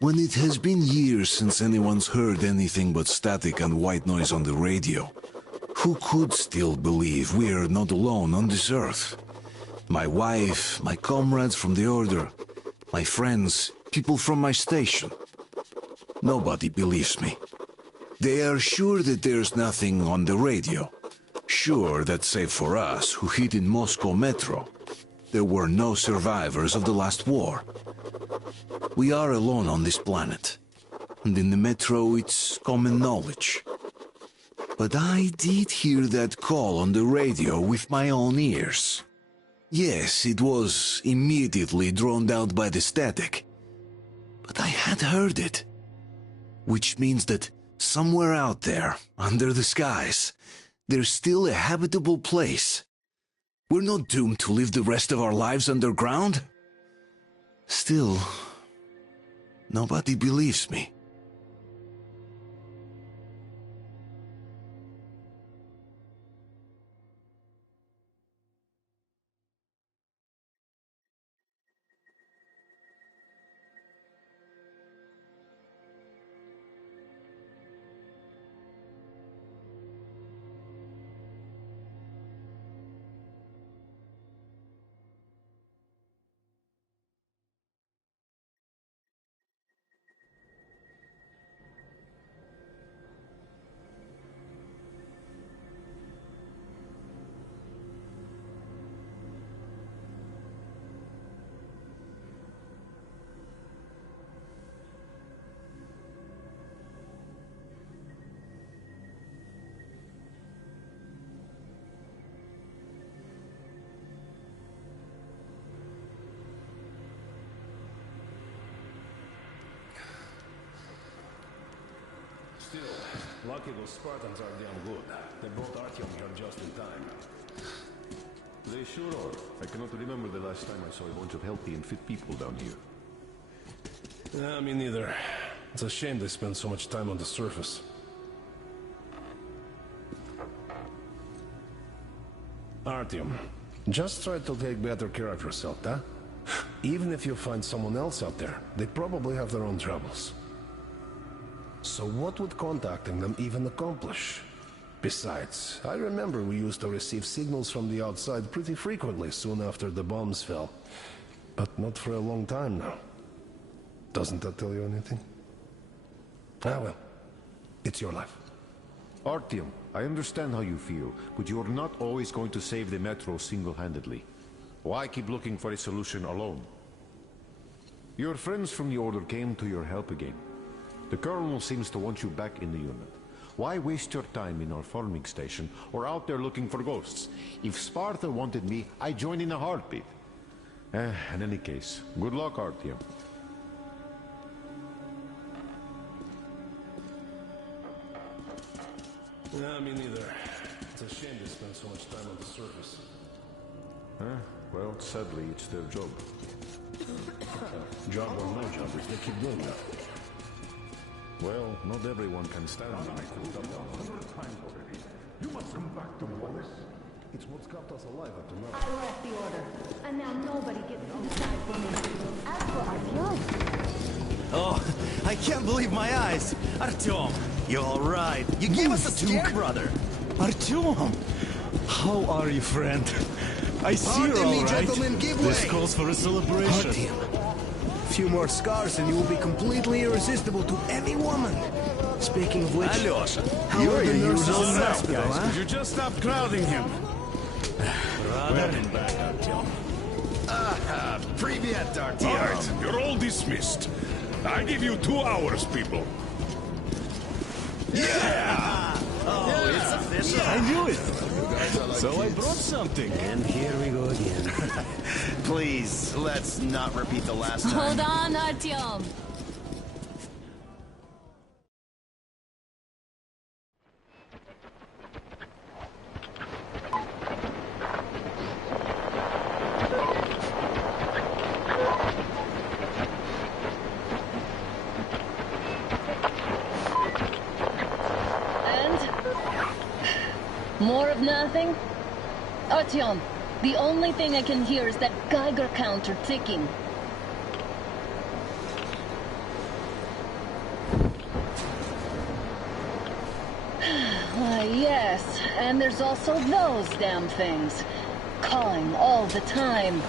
When it has been years since anyone's heard anything but static and white noise on the radio, who could still believe we are not alone on this earth? My wife, my comrades from the Order, my friends, people from my station. Nobody believes me. They are sure that there's nothing on the radio. Sure that save for us who hid in Moscow Metro, there were no survivors of the last war. We are alone on this planet, and in the Metro it's common knowledge. But I did hear that call on the radio with my own ears. Yes, it was immediately drowned out by the static, but I had heard it. Which means that somewhere out there, under the skies, there's still a habitable place. We're not doomed to live the rest of our lives underground. Still, nobody believes me. Still, lucky those Spartans are damn good. They brought Artyom here just in time. They sure are. I cannot remember the last time I saw a bunch of healthy and fit people down here. Me neither. It's a shame they spend so much time on the surface. Artyom, just try to take better care of yourself, huh? Even if you find someone else out there, they probably have their own troubles. So what would contacting them even accomplish? Besides, I remember we used to receive signals from the outside pretty frequently soon after the bombs fell. But not for a long time now. Doesn't that tell you anything? Ah well, it's your life. Artyom, I understand how you feel, but you're not always going to save the Metro single-handedly. Why keep looking for a solution alone? Your friends from the Order came to your help again. The Colonel seems to want you back in the unit. Why waste your time in our farming station or out there looking for ghosts? If Sparta wanted me, I'd join in a heartbeat. In any case, good luck, Artyom. Me neither. It's a shame they spend so much time on the surface. Well, sadly, it's their job. Job or no job, if they keep doing that. Well, not everyone can stand it. You must come back to us. It's what's kept us alive up to now. I left the Order, and now nobody gets to decide for me. As for Artyom... Oh, I can't believe my eyes! Artyom, you're all right. You gave us a scare, brother. Artyom, how are you, friend? I see you're all right. Gentlemen, give This way. calls for a celebration. Artyom. Few more scars and you will be completely irresistible to any woman. Speaking of which, Alyosha, how you're are the a nurses usual in the hospital, guys. huh? Could you just stop crowding him? Welcome back, Artyom. Привет, Artyom, you're all dismissed. I give you 2 hours, people. Yeah! Oh, it's official. I knew it. So I brought something. And here we go again. Please, let's not repeat the last time. Hold on, Artyom. More of nothing? Artyom, the only thing I can hear is that Geiger counter ticking. And there's also those damn things. Calling all the time.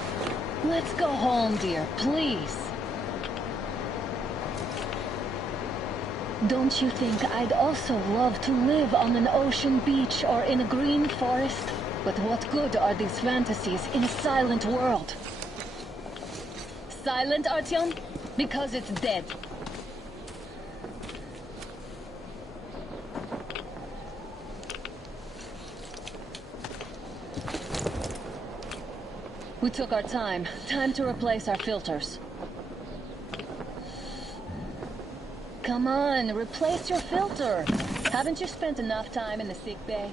Let's go home, dear, please. Don't you think I'd also love to live on an ocean beach or in a green forest? But what good are these fantasies in a silent world? Silent, Artyom? Because it's dead. We took our time. Time to replace our filters. Come on, replace your filter. Haven't you spent enough time in the sick bay?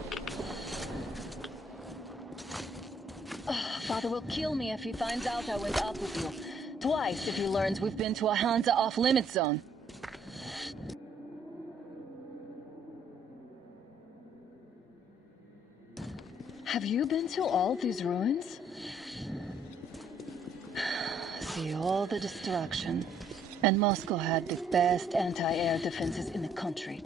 Oh, Father will kill me if he finds out I went up with you. Twice if he learns we've been to a Hansa off-limit zone. Have you been to all these ruins? See all the destruction. And Moscow had the best anti-air defenses in the country.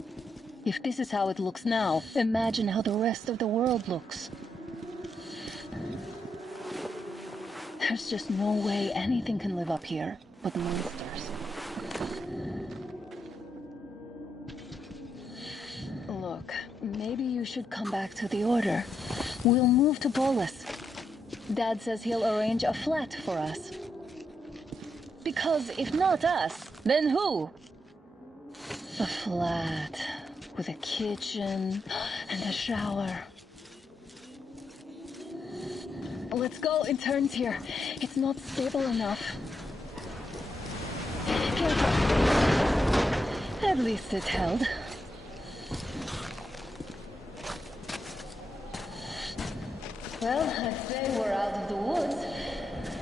If this is how it looks now, imagine how the rest of the world looks. There's just no way anything can live up here but monsters. Look, maybe you should come back to the Order. We'll move to Bolus. Dad says he'll arrange a flat for us. Because if not us, then who? A flat with a kitchen and a shower. Let's go in turns here. It's not stable enough. Careful. At least it held. Well, I'd say we're out of the woods.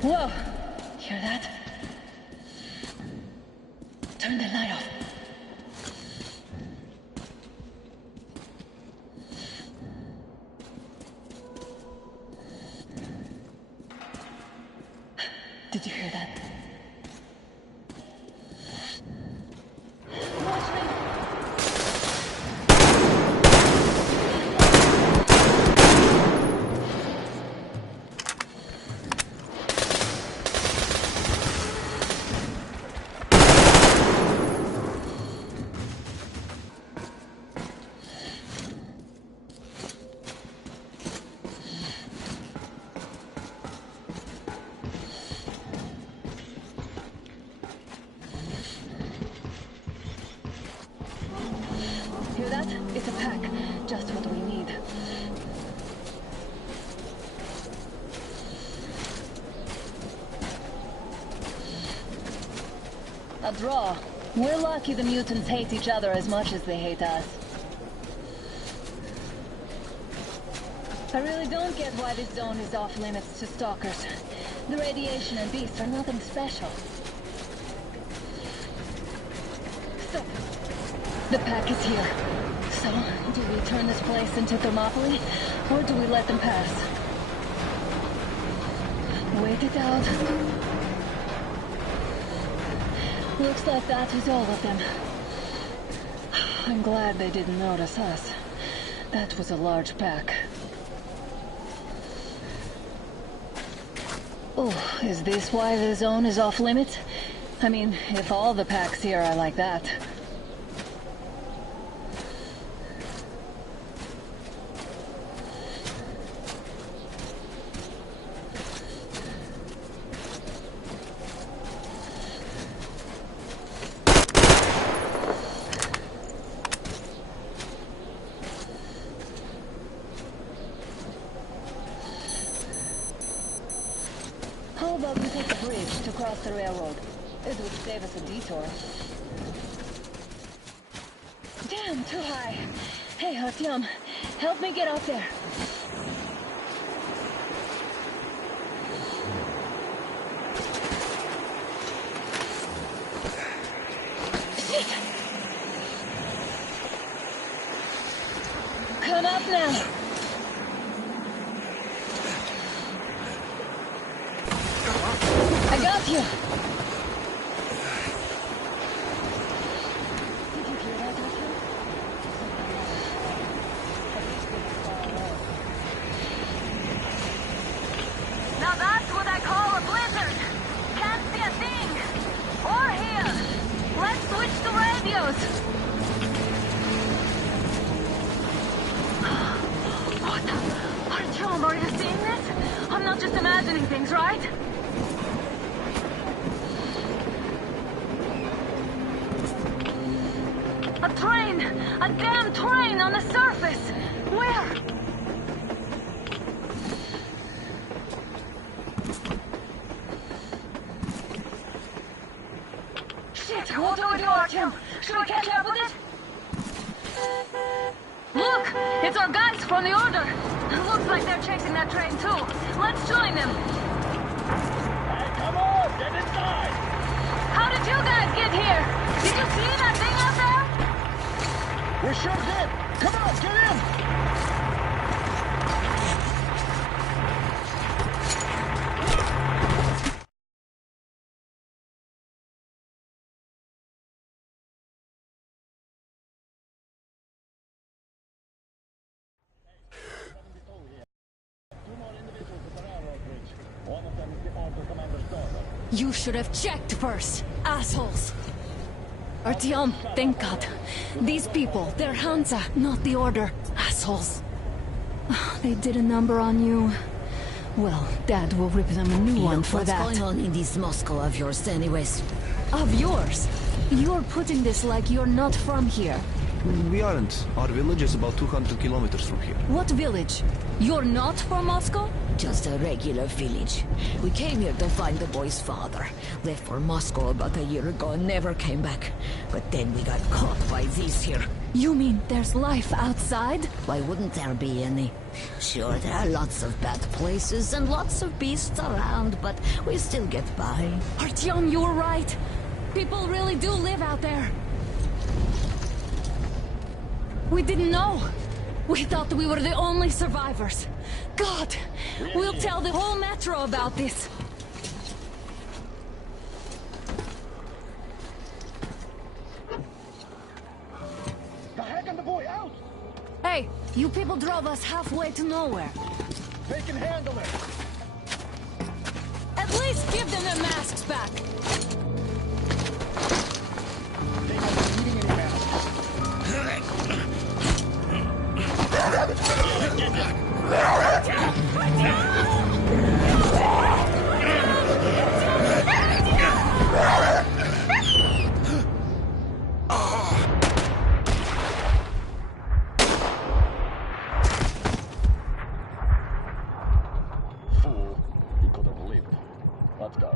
Whoa! Hear that? Turn the light off. Did you hear that? Watch me! Hear that? It's a pack. Just what we need. A draw. We're lucky the mutants hate each other as much as they hate us. I really don't get why this zone is off limits to stalkers. The radiation and beasts are nothing special. So, the pack is here. So, do we turn this place into Thermopylae, or do we let them pass? Wait it out. Looks like that was all of them. I'm glad they didn't notice us. That was a large pack. Oh, is this why the zone is off limits? I mean, if all the packs here are like that. How about we take the bridge to cross the railroad? It would save us a detour. Damn, too high. Hey, Artyom, help me get out there. Shit! Come up now. I got you! Did you hear that, Artyom? radios! What the? Artyom, are you seeing this? I'm not just imagining things, right? A train! A damn train on the surface! Where? Shit! What do we do, Artyom? Should we catch up with it? Look! It's our guys from the Order! Looks like they're chasing that train too. Let's join them! Hey, come on! Get inside! How did you guys get here? Did you see that thing out there? We sure did! Come on, get in! You should have checked first, assholes! Artyom, thank God. These people, they're Hansa, not the Order. Assholes. They did a number on you. Well, Dad will rip them a new one for that. What's going on in this Moscow of yours anyways? Of yours? You're putting this like you're not from here. We aren't. Our village is about 200 kilometers from here. What village? You're not from Moscow? Just a regular village. We came here to find the boy's father. Left for Moscow about a year ago and never came back. But then we got caught by these here. You mean there's life outside? Why wouldn't there be any? Sure, there are lots of bad places and lots of beasts around, but we still get by. Artyom, you're right. People really do live out there. We didn't know. We thought we were the only survivors. God, we'll tell the whole metro about this. The heck and the boy out! Hey, you people drove us halfway to nowhere. They can handle it! At least give them their masks back. They might be needing any masks. Fool, you could have lived. Let's go.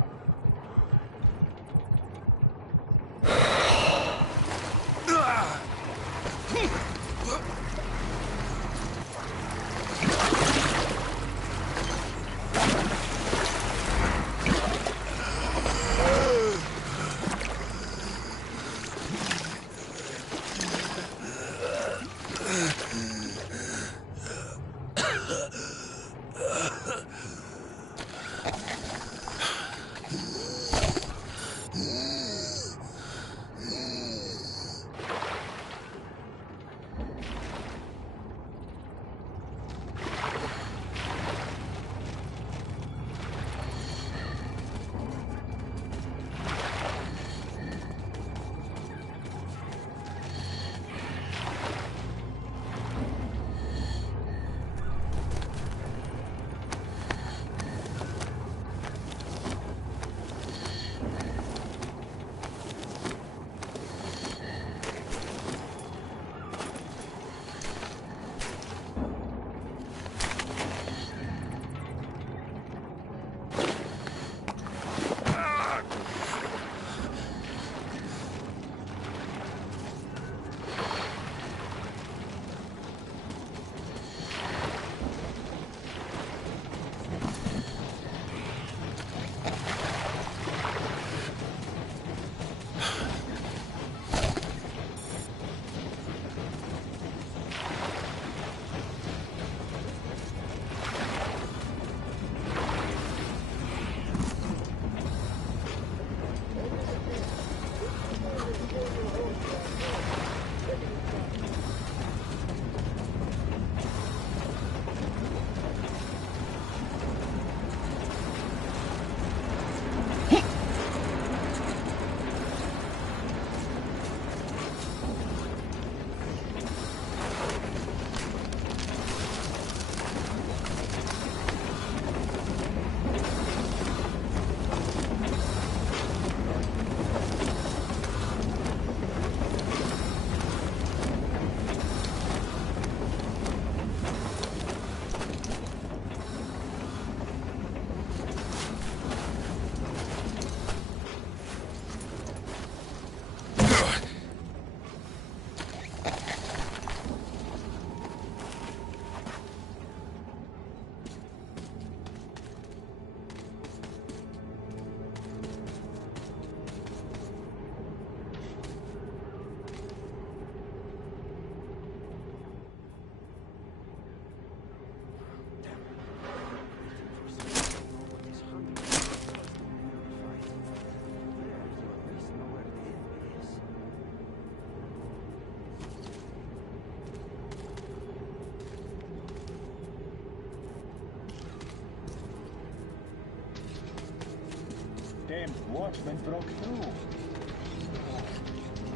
him. Watchman broke through.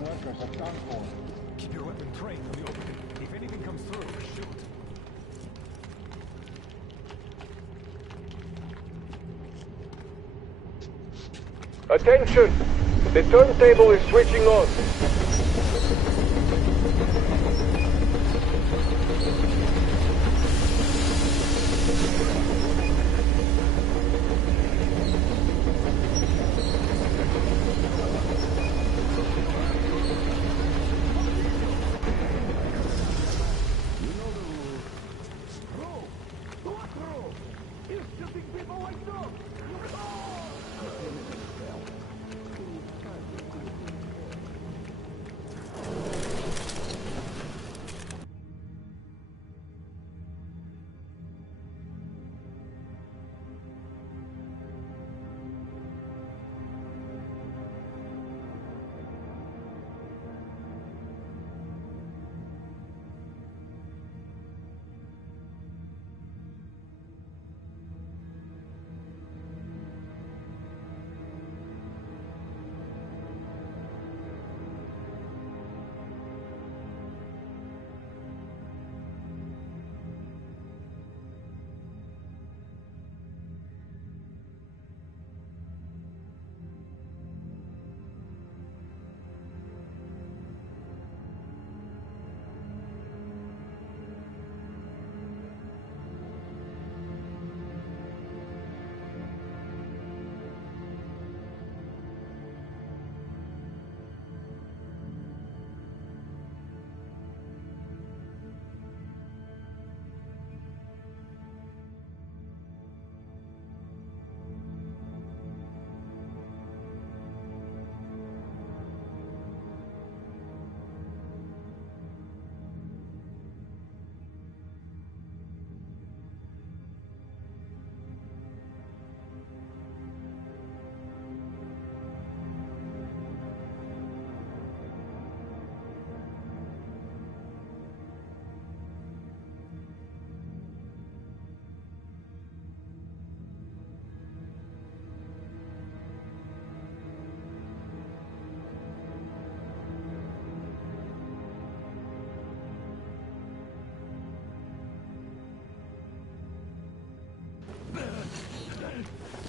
Workers are done for. Keep your weapon trained on the opening. If anything comes through, shoot. Attention! The turntable is switching on.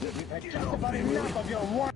You've had just about enough of your work.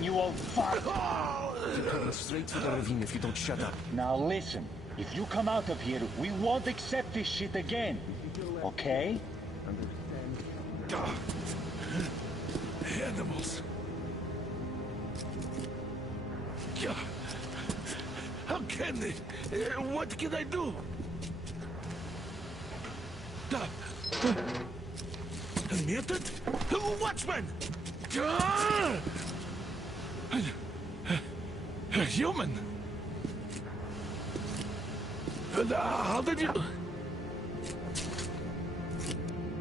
You old fuck! You're heading straight for the ravine if you don't shut up. Now listen. If you come out of here, we won't accept this shit again. Okay? Animals. How can they? What can I do? Mutant? Watchman! Human? How did you...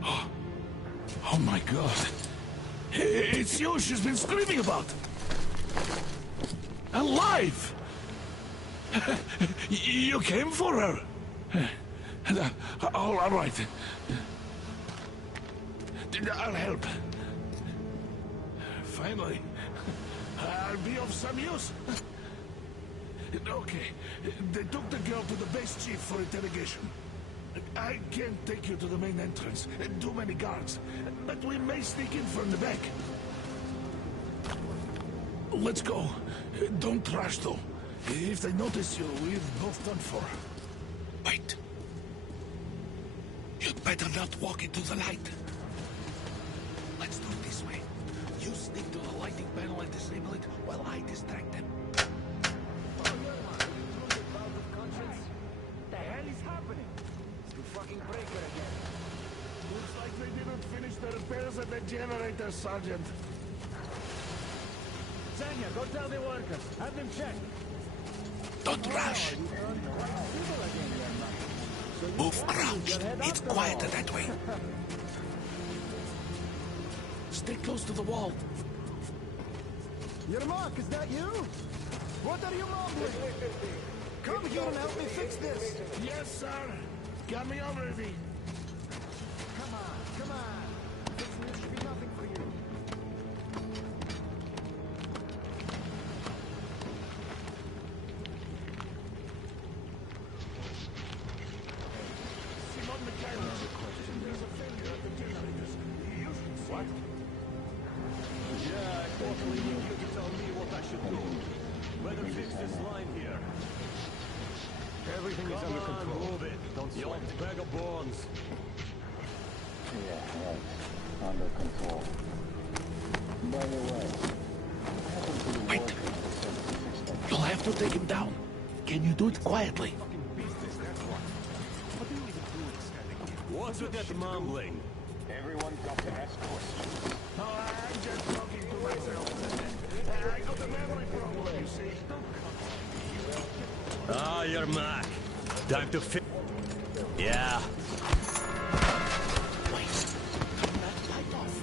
Oh my god. It's you she's been screaming about. Alive! You came for her. All right. I'll help. Finally, I'll be of some use. Okay, they took the girl to the base chief for interrogation. I can't take you to the main entrance. Too many guards. But we may sneak in from the back. Let's go. Don't rush, though. If they notice you, we're both done for. Wait. You'd better not walk into the light. Let's do it this way. You sneak to the lighting panel and disable it while I distract them. The hell is happening? It's the fucking breaker again. Looks like they didn't finish the repairs at the generator, Sergeant. Zanya, go tell the workers. Have them check. Don't rush. Move crouched. It's quieter that way. Stay close to the wall. Yermak, is that you? What are you mumbling? Come here and help me fix this. Yes, sir. Got me already. Come on, come on. Fixing this should be nothing for you. Simon Mechanics. There's a failure at the generators. You should see. What? Yeah, I totally need you to tell me what I should do. Better fix this line here. Everything is under control. Move it. Don't sweat. You bag of bones. Yeah, right. Under control. By the way, Wait. You'll have to take him down. Can you do it quietly? What's with that mumbling? everyone got to ask questions. I'm just talking to myself. I got a memory problem, you see. Ah, you're Mac. Time to fit. Yeah. Wait. Turn that light off.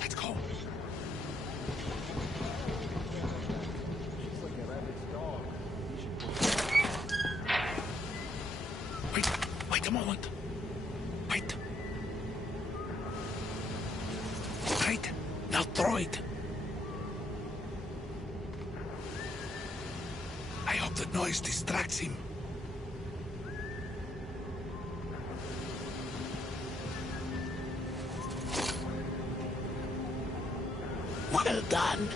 Let's go. She's like a rabbit's dog. Wait a moment. Wait. Right. Now throw it. I hope the noise distracts him. Well done.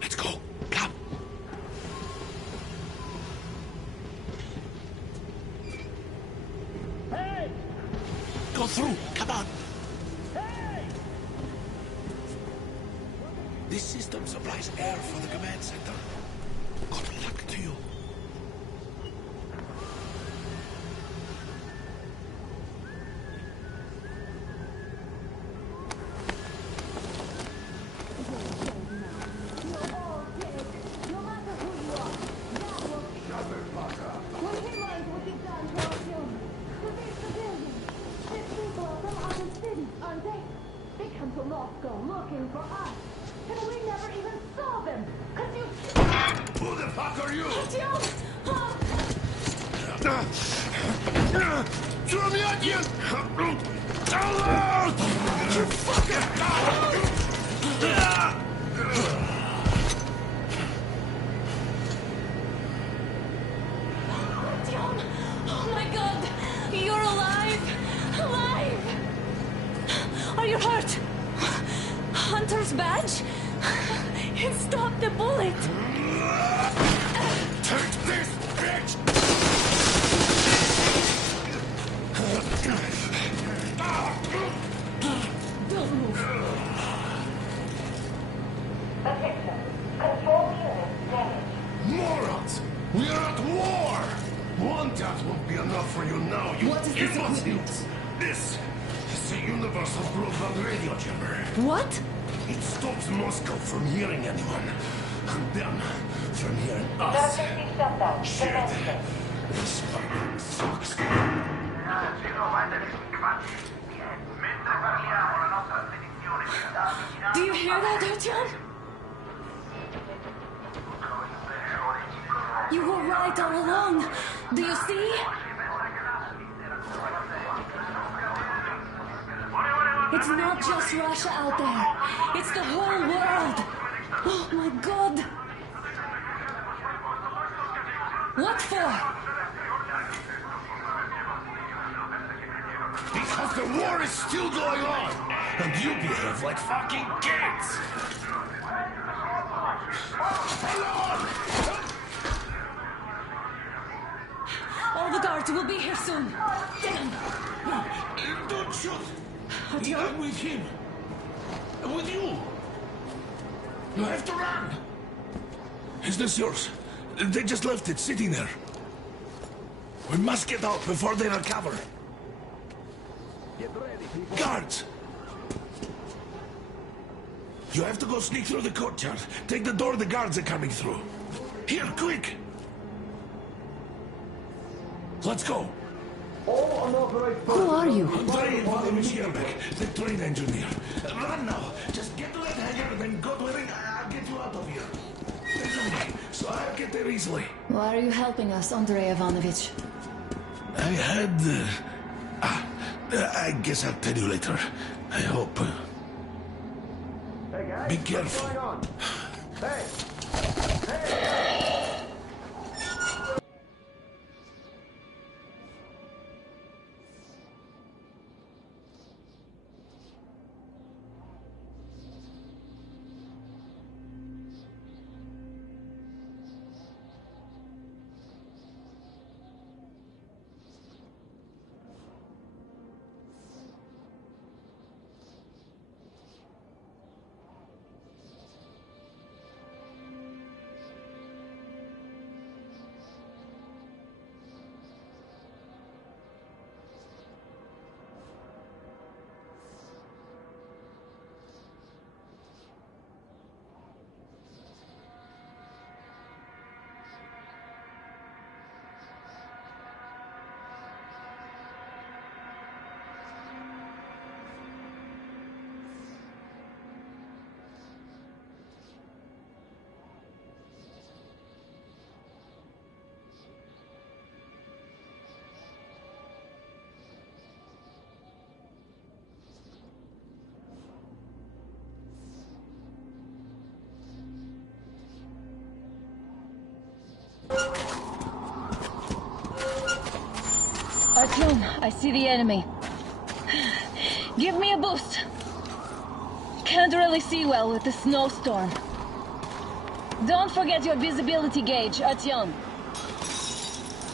Let's go. Come. Hey! Go through. Come on. Hey! This system supplies air for the command center. Good luck to you. You're all dead, no matter who you are. That will when he learns what you've done to our children, to these civilians, these people are from other cities, aren't they? They come to Moscow looking for us, and we never even saw them, 'cause you... Who the fuck are you? Throw me at you! You fucking... John! Oh my god! You're alive! Alive! Are you hurt? Hunter's badge? It stopped the bullet! Take this, bitch! Don't move. Attention. Control unit damaged. Morons! We are at war! One death won't be enough for you now, you What is this imbeciles! equipment? This is the universal broadband radio jammer. What? It stops Moscow from hearing anyone, and them from hearing us. Emergency shutdown. Shit! Commencing. This fucking sucks. Do you hear that, Artyom? You were right all along. Do you see? It's not just Russia out there. It's the whole world. Oh my God. What for? Because the war is still going on, and you behave like fucking kids! All the guards will be here soon. Damn. Don't shoot! Artyom? I'm with him. I'm with you. You have to run. Is this yours? They just left it sitting there. We must get out before they recover. Get ready, people. Guards! You have to go sneak through the courtyard. Take the door the guards are coming through. Here, quick! Let's go. All unauthorized Who are you? Andrei Ivanovich Yerbek, the train engineer. Run now. Just get to that hangar and then go to it. I'll get you out of here. They know me, so I'll get there easily. Why are you helping us, Andrei Ivanovich? I had... I guess I'll tell you later. I hope. Hey guys, Be what's careful. going on? Hey! Artyom, I see the enemy. Give me a boost. Can't really see well with the snowstorm. Don't forget your visibility gauge, Artyom.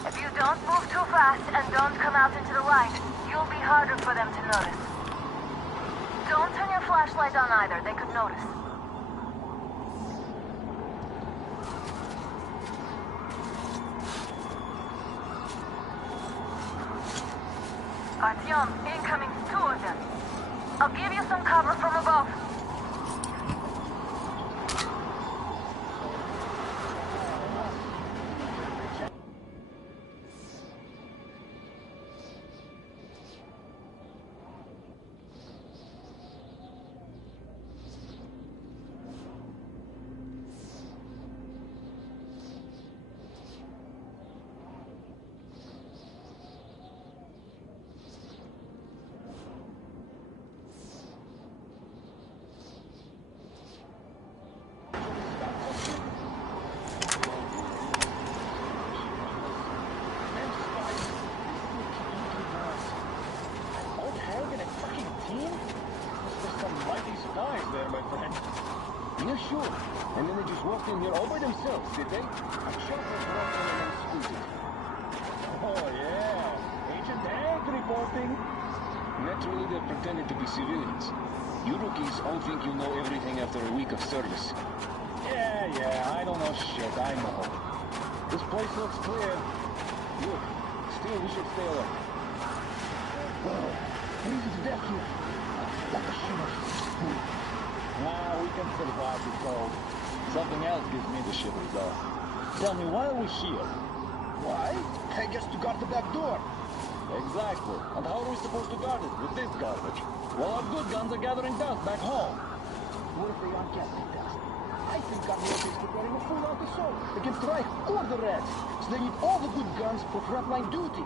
If you don't move too fast and don't come out into the light, you'll be harder for them to notice. Don't turn your flashlight on either, they could notice. Artyom, incoming, 2 of them. I'll give you some cover from above. sure. And then they just walked in here all by themselves, did they? A chopper brought them and then scooted. Oh, yeah. Agent Hank reporting. Naturally, they're pretending to be civilians. You rookies all think you know everything after a week of service. Yeah, I don't know shit, I know. This place looks clear. Look, still we should stay alert. Whoa, freezing to death here. Like a shiver. Nah, we can survive the cold. Something else gives me the shivers though. Tell me, why are we here? Why? I guess to guard the back door. Exactly. And how are we supposed to guard it with this garbage? Well, our good guns are gathering dust back home. What if they aren't gathering dust? I think our military is preparing a full-out assault against Reich or the Reds. So they need all the good guns for frontline duty.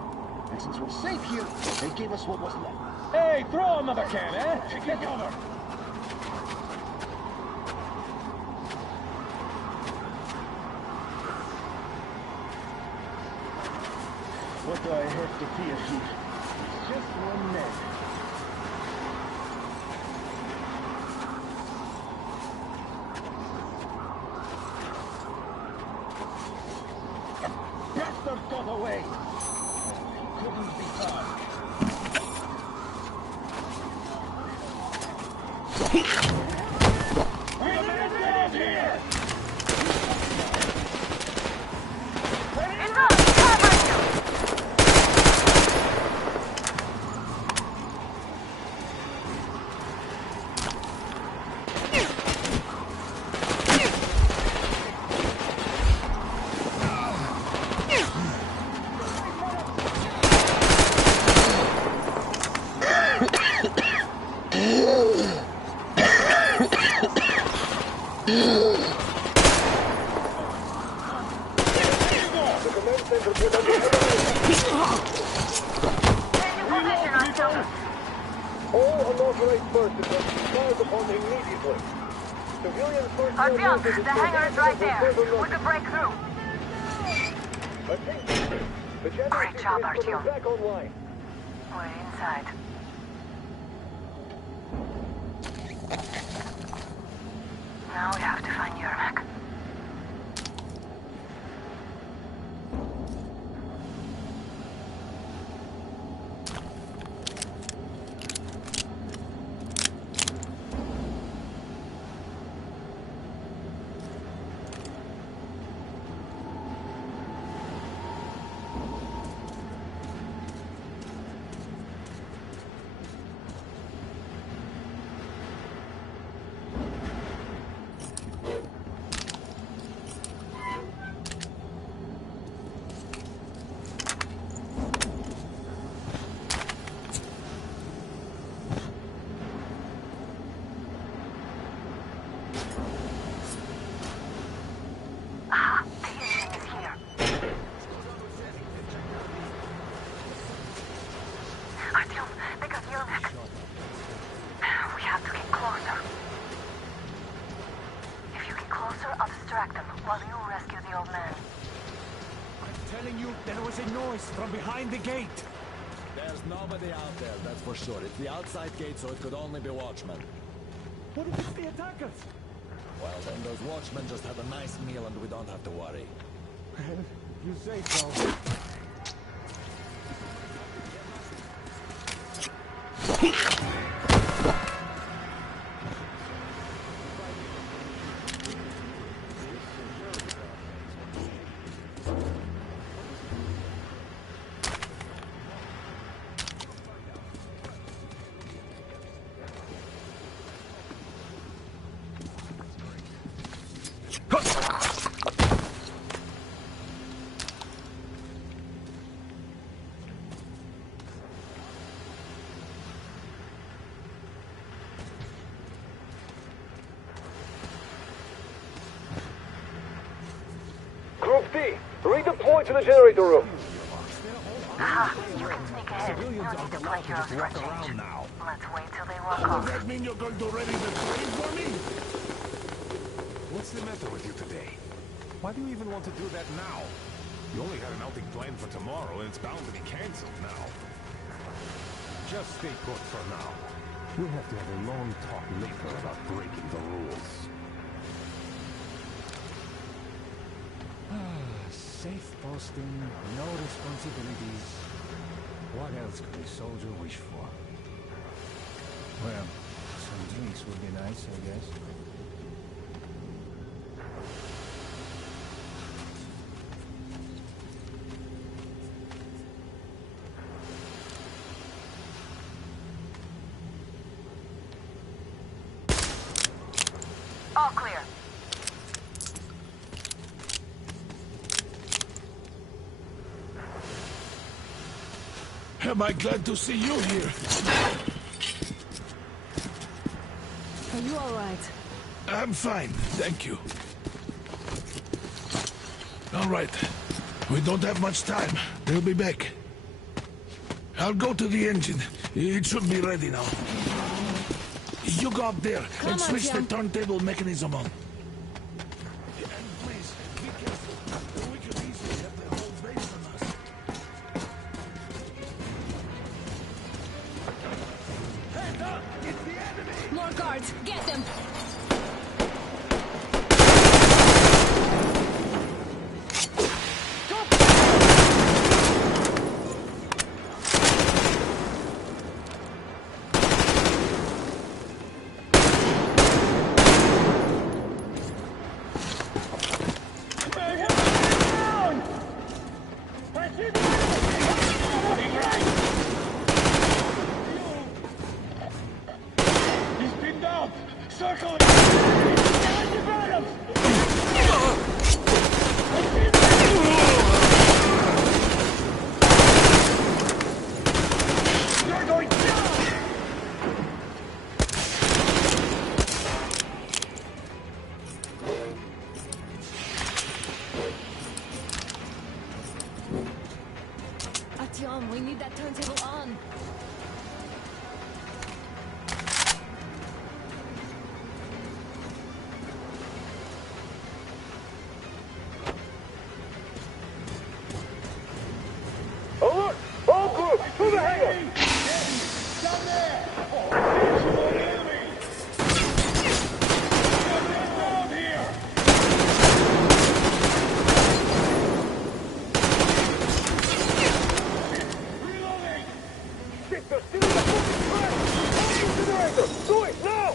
And since we're safe here, they gave us what was left. Hey, throw another can, eh? Get cover. What do I have to fear here? It's just one man. Bastard got away! He couldn't be caught. We're the men out here! The hangar is right there. We could break through. Great job, Artyom. We're inside. Now we have to find Yermak. From behind the gate! There's nobody out there, that's for sure. It's the outside gate, so it could only be watchmen. What if it's the attackers? Well, then those watchmen just have a nice meal and we don't have to worry. You say so. Redeploy to the generator room. Aha, you can sneak ahead. No need to play heroes for a change. Let's wait till they walk off. Does that mean you're going to ready the train for me? What's the matter with you today? Why do you even want to do that now? You only had an outing planned for tomorrow, and it's bound to be cancelled now. Just stay put for now. We'll have to have a long talk later about breaking the rules. Safe posting, no responsibilities. What else could a soldier wish for? Well, some drinks would be nice, I guess. All clear. Am I glad to see you here? Are you all right? I'm fine, thank you. All right. We don't have much time. They'll be back. I'll go to the engine. It should be ready now. You go up there and switch the turntable mechanism on. And please, be careful. We could easily have the whole base on us. Hands up! It's the enemy! More guards! Get them! Artyom, we need that turntable on. Alert! All groups, to the hangar! Down there! Oh, enemy! Get down here! Reloading! Shit, they're still in the fucking track! Incinerator! Do it, now!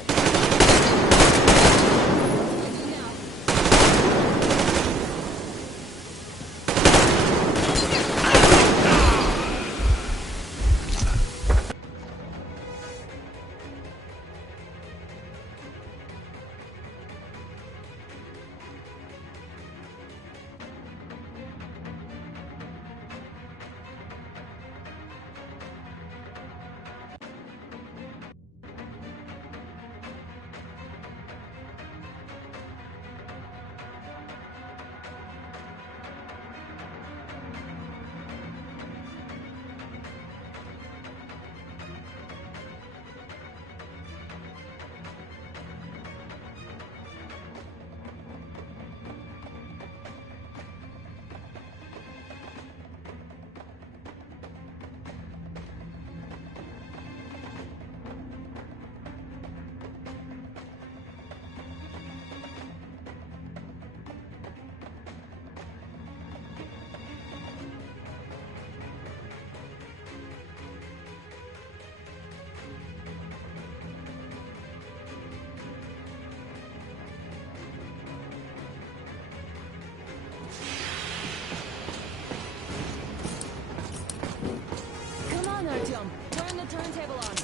Come on, Artyom. Turn the turntable on.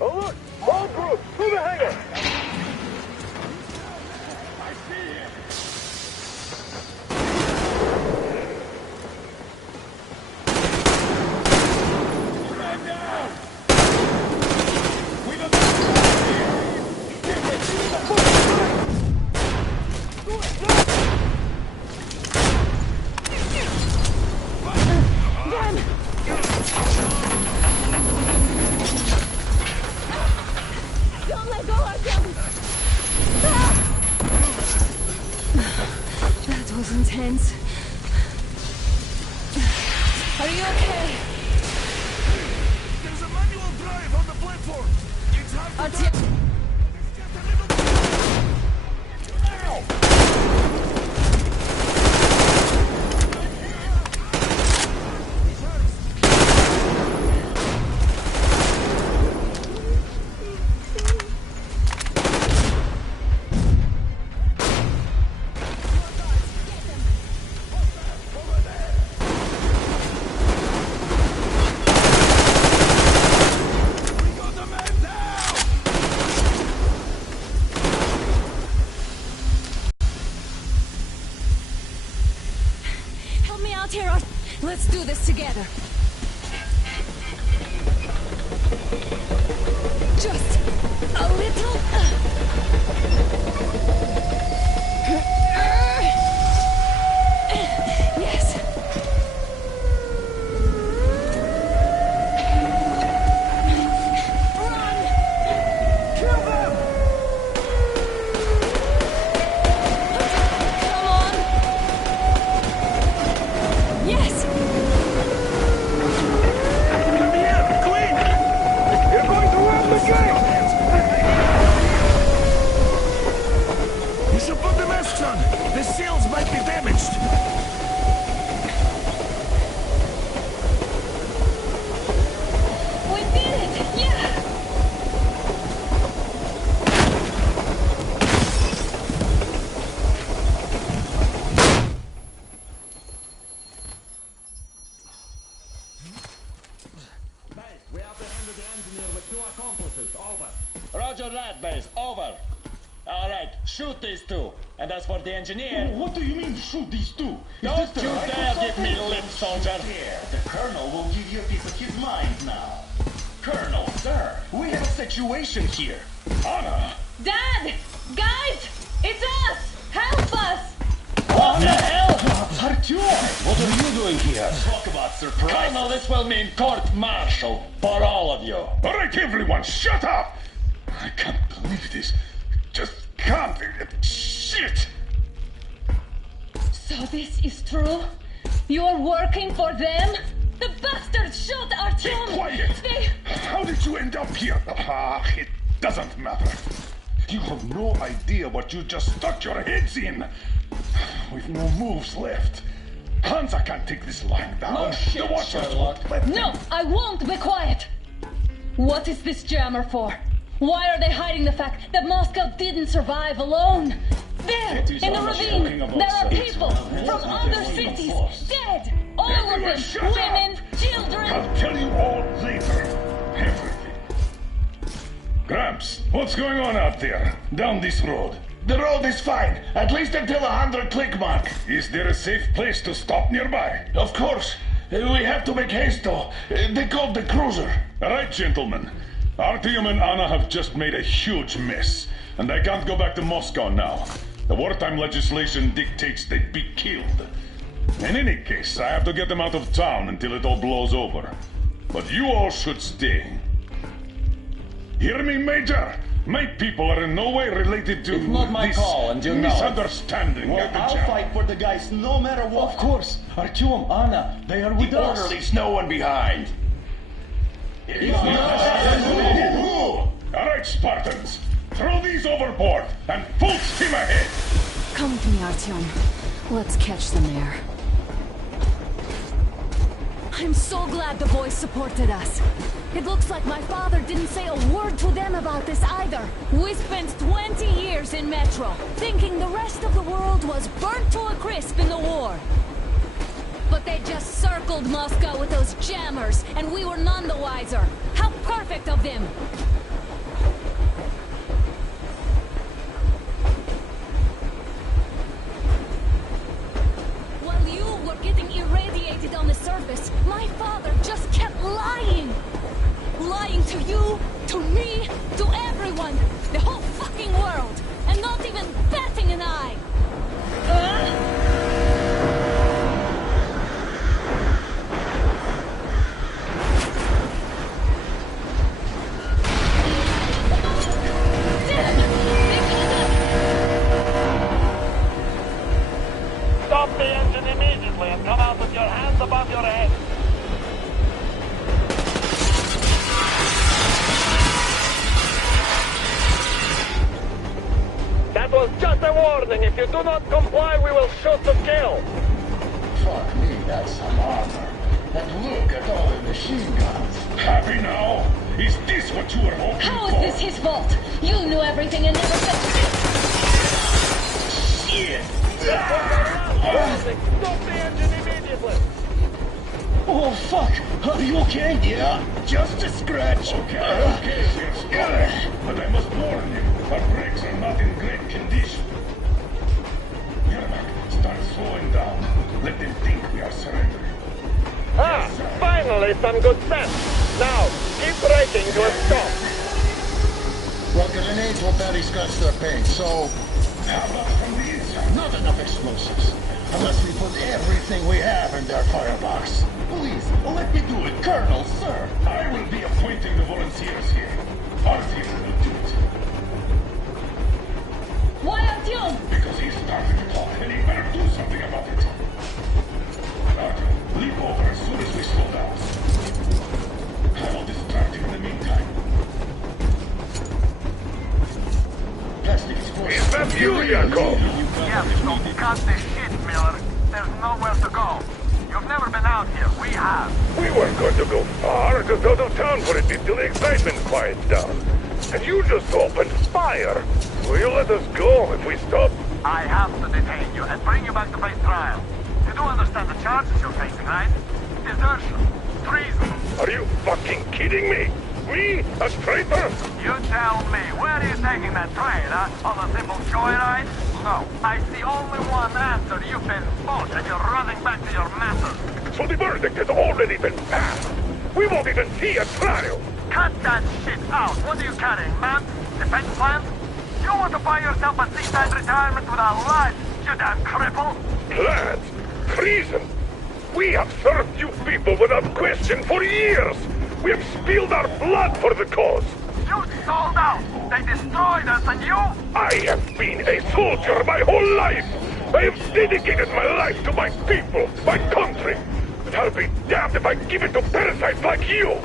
Alert! All groups, to the hangar! I see him! Man down! We've got Don't let go, Artyom! That was intense. Are you okay? There's a manual drive on the platform. Artyom! Let's do this together. Just a little. Yes. Run! Kill them! Come on! Yes! You should put the masks on. The seals might be damaged. We did it! Yeah! We apprehended the engineer with 2 accomplices. Over. Roger that, base. Over. All right, shoot these 2. And as for the engineer... What do you mean, shoot these 2? Don't you dare give me lip, soldier! Here, the Colonel will give you a piece of his mind now. Colonel, sir, we have a situation here. Anna! Dad! Guys! It's us! Help us! What the hell? Artyom, what are you doing here? Talk about surprise. Colonel, this will mean court-martial for all of you. All right, everyone, shut up! I can't believe this. Just can't. Shit! So this is true? You're working for them? The bastards shot Artyom! Be quiet! They... How did you end up here? It doesn't matter. You have no idea what you just stuck your heads in. We've no moves left. Hansa can't take this lying down. No shit, the Watchers Sherlock. won't let No, I won't be quiet! What is this jammer for? Why are they hiding the fact that Moscow didn't survive alone? There, Cities in the are ravine, talking about there are cities. people from other cities, dead! All of Everyone them, shut up. women, children! I'll tell you all later. Everything. Gramps, what's going on out there? Down this road? The road is fine, at least until 100 click mark. Is there a safe place to stop nearby? Of course. We have to make haste though. They called the cruiser. All right, gentlemen. Artyom and Anna have just made a huge mess, and they can't go back to Moscow now. The wartime legislation dictates they be killed. In any case, I have to get them out of town until it all blows over. But you all should stay. Hear me, Major? My people are in no way related to It's not my this call, and you know it. misunderstanding Well, at the I'll jam. fight for the guys no matter what. Of course. Artyom, Anna, they are with The us. order leaves no one behind. All right, Spartans. Throw these overboard and full steam ahead. Come with me, Artyom. Let's catch some air. I'm so glad the boys supported us. It looks like my father didn't say a word to them about this either. We spent 20 years in Metro, thinking the rest of the world was burnt to a crisp in the war. But they just circled Moscow with those jammers, and we were none the wiser. How perfect of them! While you were getting irradiated on the surface, my father just kept lying. Lying to you, to me, to everyone, the whole fucking world, and not even batting an eye. Stop the engine immediately and come out with your hands above your head. Just a warning, if you do not comply, we will shoot to kill. Fuck me, that's some armor. And look at all the machine guns. Happy now? Is this what you were hoping How for? is this his fault? You knew everything and never said Shit! Stop the engine immediately! Oh, fuck! Are you okay? Yeah, just a scratch. Okay, yes. But I must warn you, our brakes are not in great condition. Yermak, start slowing down. Let them think we are surrendering. Ah, finally some good sense. Now, keep braking to a stop. Well, grenades will barely scratch their paint, so... How about from the inside? Not enough explosives. Unless we put everything we have in their firebox. Please, let me do it, Colonel, sir. I will be appointing the volunteers here. Artyom will do it. Why Artyom? Because he started the talk, and he better do something about it. Artyom, leap over as soon as we slow down. I will distract him in the meantime. Plastic is close. Is that you, Yakov? Yes, so cut the shit, Miller. There's nowhere to go. You've never been out here. We have. We weren't going to go far, just out of town for a bit till the excitement quiets down. And you just opened fire. Will you let us go if we stop? I have to detain you and bring you back to face trial. You do understand the charges you're facing, right? Desertion. Treason. Are you fucking kidding me? Me? A traitor? You tell me, where are you taking that train, huh? On a simple joyride? No, I see only one answer. You've been bought and you're running back to your masters. So the verdict has already been passed. We won't even see a trial. Cut that shit out. What are you carrying, man? Defense plans? You want to buy yourself a seaside retirement without life, you damn cripple? Plans? Treason? We have served you people without question for years. We have spilled our blood for the cause. You sold out. They destroyed us and you? I have been a soldier my whole life. I have dedicated my life to my people, my country. But I'll be damned if I give it to parasites like you.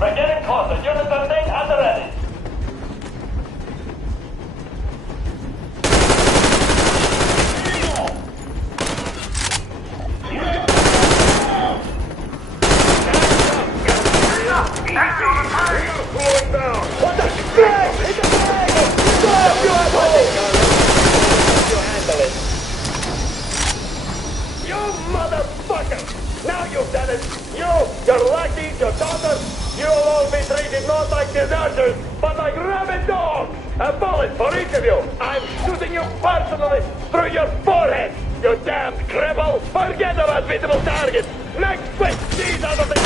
We're getting closer. Unit 13 at the ready. Slowing down. What the flag? Hit the flag! Stop, you asshole! You handle it. You motherfucker! Now you've done it. You, your lackeys, your daughters, you'll all be treated not like deserters, but like rabid dogs. A bullet for each of you. I'm shooting you personally through your forehead. You damned cripple. Forget about visible targets. Next quick, these out of the...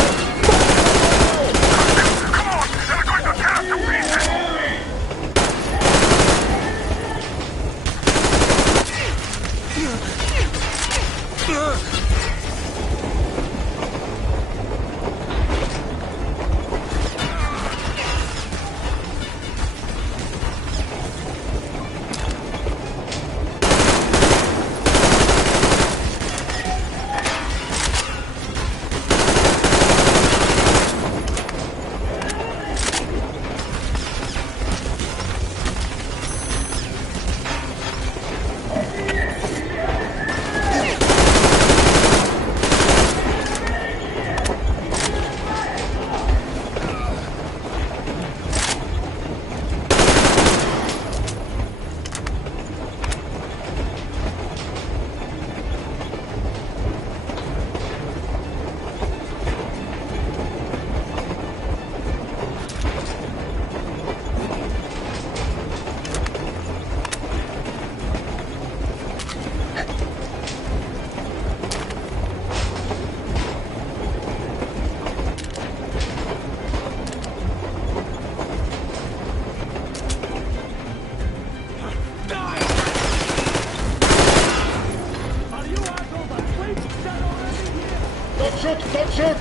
Don't shoot!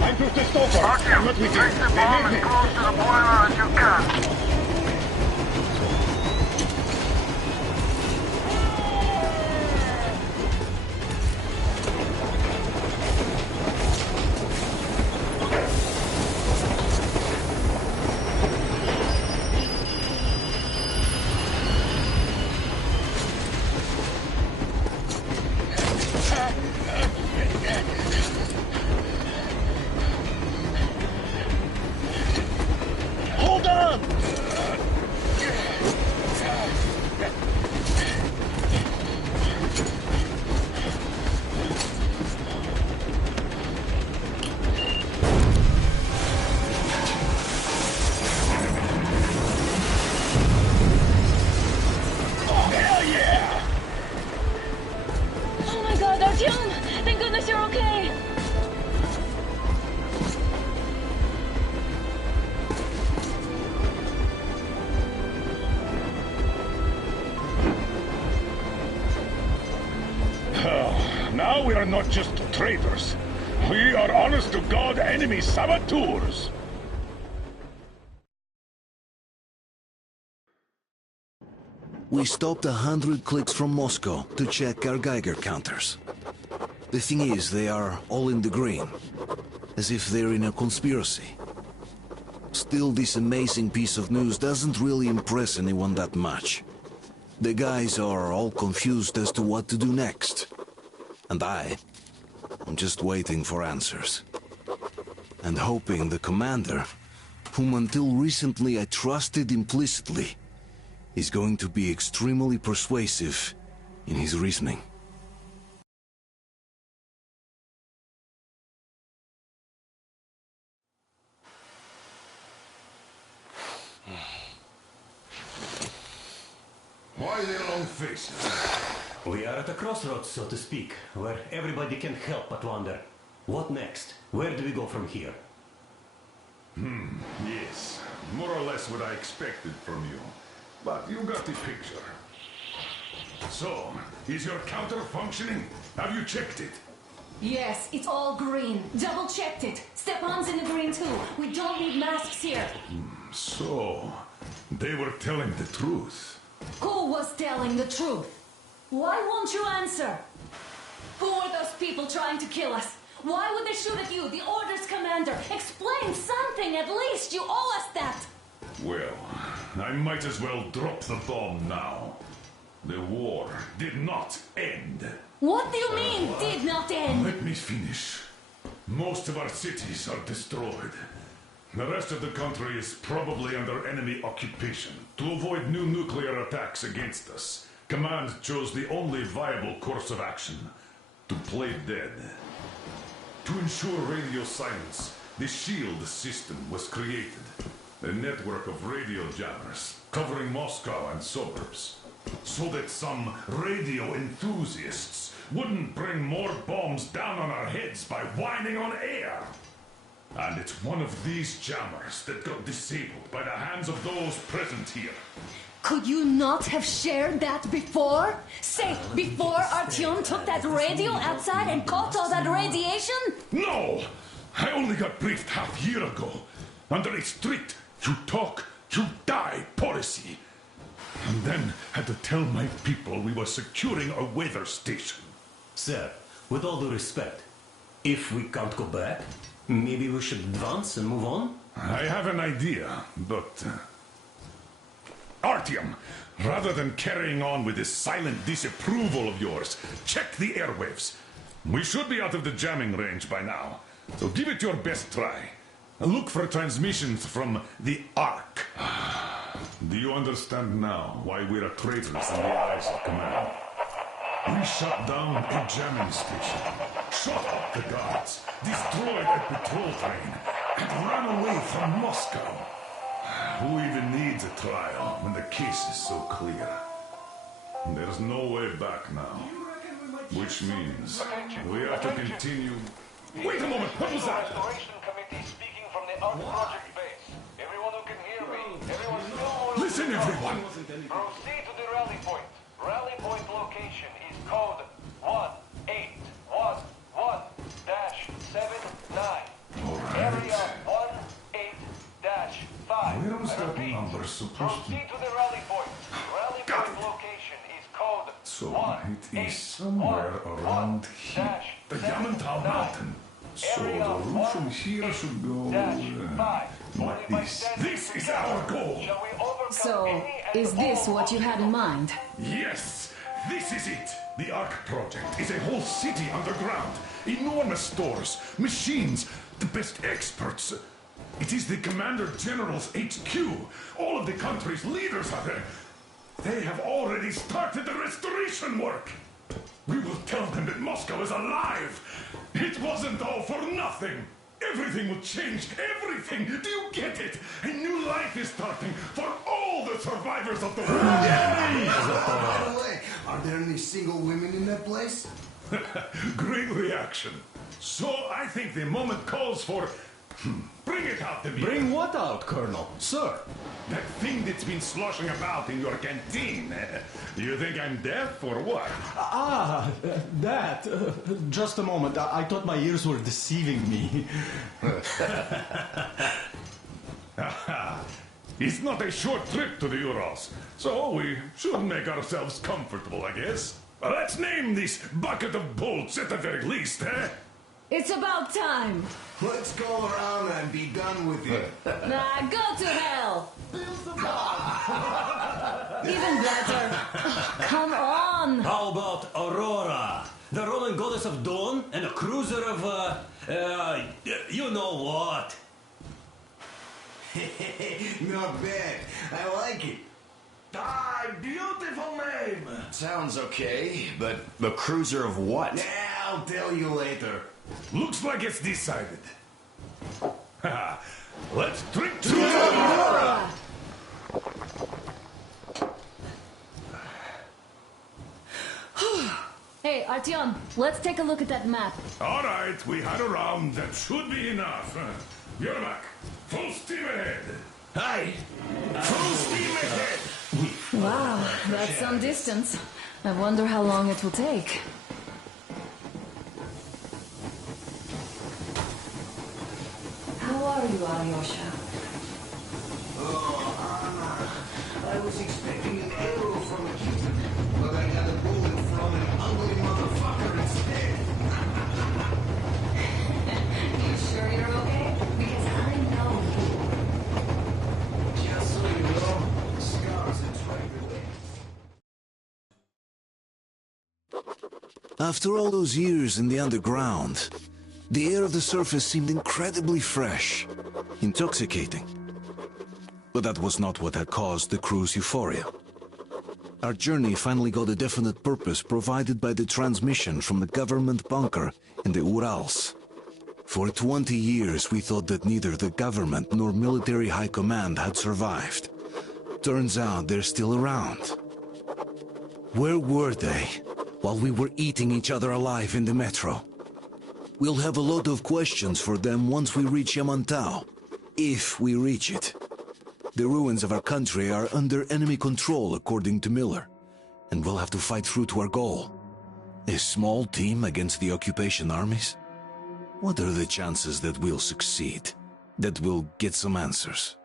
I'm just a stalker. I'm not with you. Take the bomb as close to the boiler as you can. are not just traitors. We are honest-to-God enemy saboteurs. We stopped 100 clicks from Moscow to check our Geiger counters. The thing is, they are all in the green, as if they're in a conspiracy. Still, this amazing piece of news doesn't really impress anyone that much. The guys are all confused as to what to do next. And I'm just waiting for answers. And hoping the commander, whom until recently I trusted implicitly, is going to be extremely persuasive in his reasoning. Why the long faces? We are at a crossroads, so to speak, where everybody can't help but wonder, what next? Where do we go from here? Yes, more or less what I expected from you. But you got the picture. So, is your counter functioning? Have you checked it? Yes, it's all green. Double-checked it. Stepan's in the green too. We don't need masks here. So, they were telling the truth. Who was telling the truth? Why won't you answer? Who were those people trying to kill us? Why would they shoot at you, the Order's commander? Explain something, at least. You owe us that. Well, I might as well drop the bomb now. The war did not end. What do you mean, did not end? Let me finish. Most of our cities are destroyed. The rest of the country is probably under enemy occupation. To avoid new nuclear attacks against us, Command chose the only viable course of action: to play dead. To ensure radio silence, the SHIELD system was created. A network of radio jammers covering Moscow and suburbs. So that some radio enthusiasts wouldn't bring more bombs down on our heads by whining on air. And it's one of these jammers that got disabled by the hands of those present here. Could you not have shared that before? Say, before Artyom took that radio outside and caught all that radiation? No! I only got briefed half year ago. Under a strict, you talk, you die policy. And then had to tell my people we were securing a weather station. Sir, with all due respect, if we can't go back, maybe we should advance and move on? I have an idea, but... Artyom, rather than carrying on with this silent disapproval of yours, check the airwaves. We should be out of the jamming range by now, so give it your best try. Look for transmissions from the Ark. Do you understand now why we're traitors in the eyes of Command? We shut down a jamming station, shot up the guards, destroyed a patrol train, and ran away from Moscow. Who even needs a trial when the case is so clear? There's no way back now. Which means we have to continue... Wait a moment, what was that? Restoration Committee speaking from the Ark Project base. Everyone who can hear me, everyone still... Listen, everyone! Proceed to the rally point. Rally point location is code 1811-79. Area 18-5. Where was that number supposed to... Proceed to the rally point. Rally point location is code So it is somewhere around here. The Yamantau Mountain. So the route from here should go like this. This is our goal. So, is this what you had in mind? Yes, this is it. The Ark Project is a whole city underground. Enormous stores, machines, the best experts. It is the Commander General's HQ. All of the country's leaders are there. They have already started the restoration work. We will tell them that Moscow is alive. It wasn't all for nothing. Everything will change. Everything. Do you get it? A new life is starting for all the survivors of the war. By the way, are there any single women in that place? Great reaction. So I think the moment calls for Bring it out to me. Bring what out, Colonel? Sir? That thing that's been sloshing about in your canteen. You think I'm deaf or what? That. Just a moment. I thought my ears were deceiving me. It's not a short trip to the Urals, so we should make ourselves comfortable, I guess. Let's name this bucket of bolts at the very least, eh? It's about time. Let's go around and be done with it. Nah, go to hell. Even better. Come on. How about Aurora? The Roman goddess of dawn and a cruiser of, you know what? Not bad. I like it. Ah, beautiful name. Sounds okay, but the cruiser of what? Yeah, I'll tell you later. Looks like it's decided. Let's drink to Aurora. Hey, Artyom, let's take a look at that map. All right, we had a round. That should be enough. You're back. Full steam ahead. Hi. Full steam ahead. Wow, that's some distance. I wonder how long it will take. How are you, Alyosha? Oh, Anna. I was expecting an arrow from a Cuban, but I got a bullet from an ugly motherfucker instead. You sure you're okay? Because I know you. Just so you know, scars and right away. After all those years in the underground, the air of the surface seemed incredibly fresh, intoxicating. But that was not what had caused the crew's euphoria. Our journey finally got a definite purpose provided by the transmission from the government bunker in the Urals. For 20 years we thought that neither the government nor military high command had survived. Turns out they're still around. Where were they while we were eating each other alive in the metro? We'll have a lot of questions for them once we reach Yamantau, if we reach it. The ruins of our country are under enemy control, according to Miller, and we'll have to fight through to our goal. A small team against the occupation armies? What are the chances that we'll succeed? That we'll get some answers?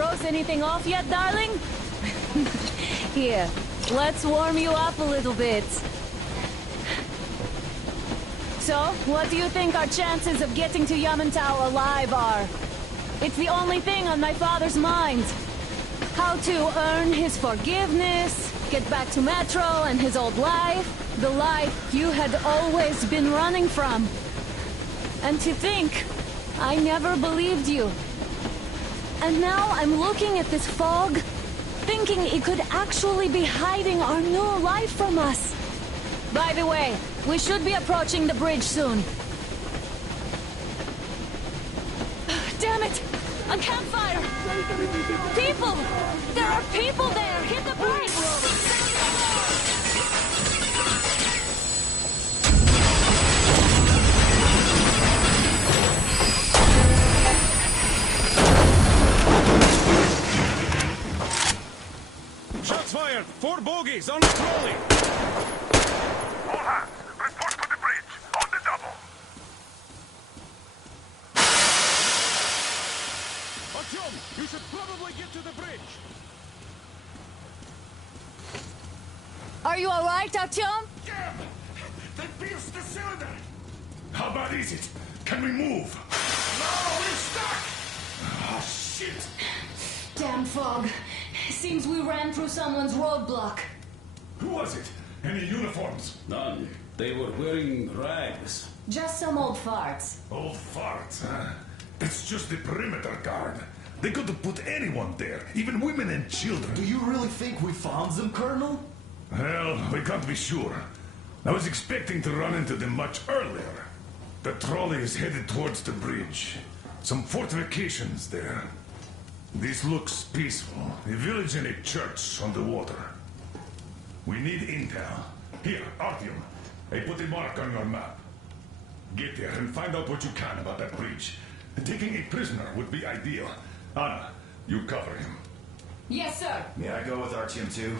froze anything off yet, darling? Here, let's warm you up a little bit. So, what do you think our chances of getting to Yamantau alive are? It's the only thing on my father's mind. How to earn his forgiveness, get back to Metro and his old life, the life you had always been running from. And to think, I never believed you. And now I'm looking at this fog, thinking it could actually be hiding our new life from us. By the way, we should be approaching the bridge soon. Damn it! A campfire! People! There are people there! Hit the brakes! Shots fired! 4 bogies on the trolley! All hands, report to the bridge, on the double. Artyom, you should probably get to the bridge! Are you alright, Artyom? Damn! They pierced the cylinder! How bad is it? Can we move? No, we're stuck! Ah, shit! Damn fog. Seems we ran through someone's roadblock. Who was it? Any uniforms? None. They were wearing rags. Just some old farts. Old farts, huh? That's just the perimeter guard. They could have put anyone there, even women and children. Do you really think we found them, Colonel? Well, we can't be sure. I was expecting to run into them much earlier. The trolley is headed towards the bridge. Some fortifications there. This looks peaceful. A village and a church on the water. We need intel. Here, Artyom. I put a mark on your map. Get there and find out what you can about that bridge. Taking a prisoner would be ideal. Anna, you cover him. Yes, sir. May I go with Artyom too?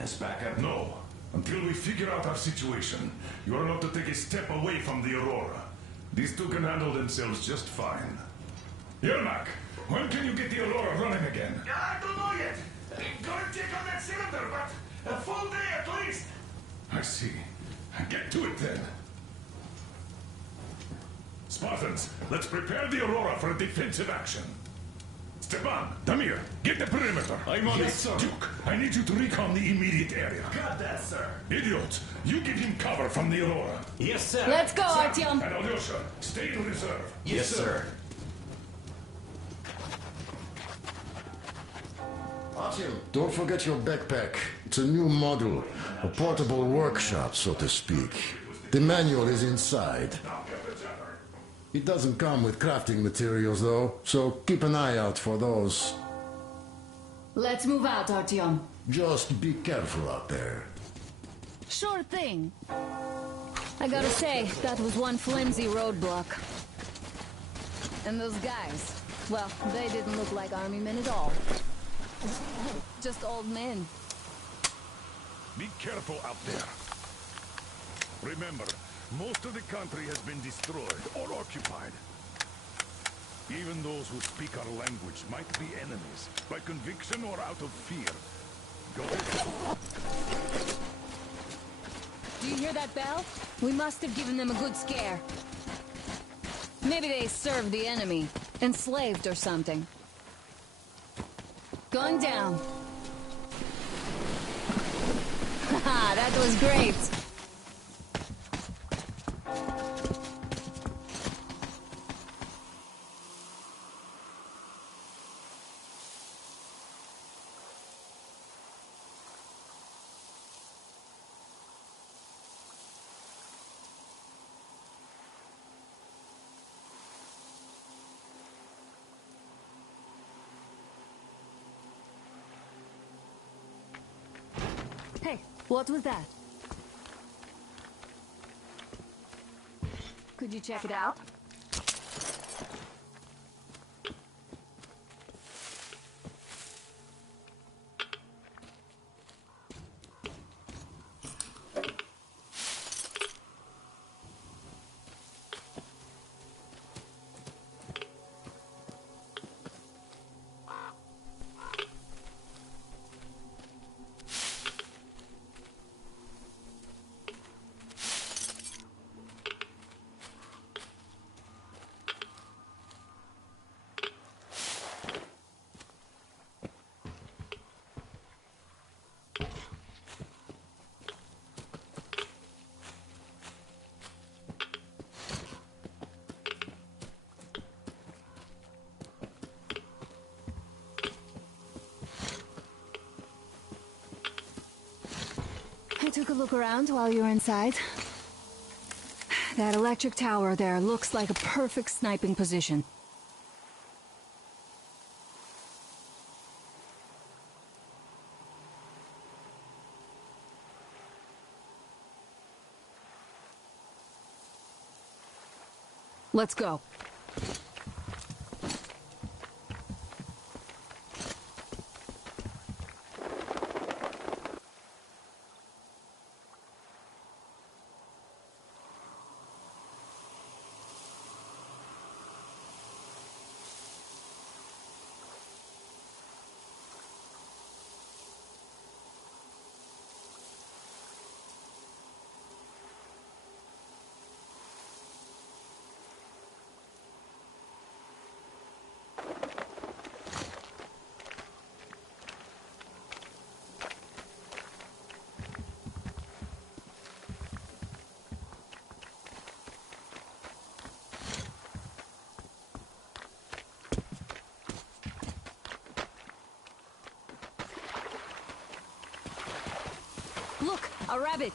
As backup? No. Until we figure out our situation, you are not to take a step away from the Aurora. These two can handle themselves just fine. Yermak, when can you get the Aurora running again? I don't know yet. Go and check on that cylinder, but a full day at least. I see. Get to it then. Spartans, let's prepare the Aurora for a defensive action. Stepan, Damir, get the perimeter. I'm on it, sir. Duke, I need you to recon the immediate area. Got that, sir. Idiots, you give him cover from the Aurora. Yes, sir. Let's go, Artyom. And Alyosha, stay in reserve. Yes, sir. Artyom, don't forget your backpack. It's a new model. A portable workshop, so to speak. The manual is inside. It doesn't come with crafting materials, though, so keep an eye out for those. Let's move out, Artyom. Just be careful out there. Sure thing. I gotta say, that was one flimsy roadblock. And those guys, well, they didn't look like army men at all. Just old men. Be careful out there. Remember, most of the country has been destroyed or occupied. Even those who speak our language might be enemies, by conviction or out of fear. Go ahead. Do you hear that bell? We must have given them a good scare. Maybe they served the enemy, enslaved or something. Going down. Haha, that was great. Hey, what was that? Could you check it out? took a look around while you were inside. That electric tower there looks like a perfect sniping position. Let's go. Look, a rabbit!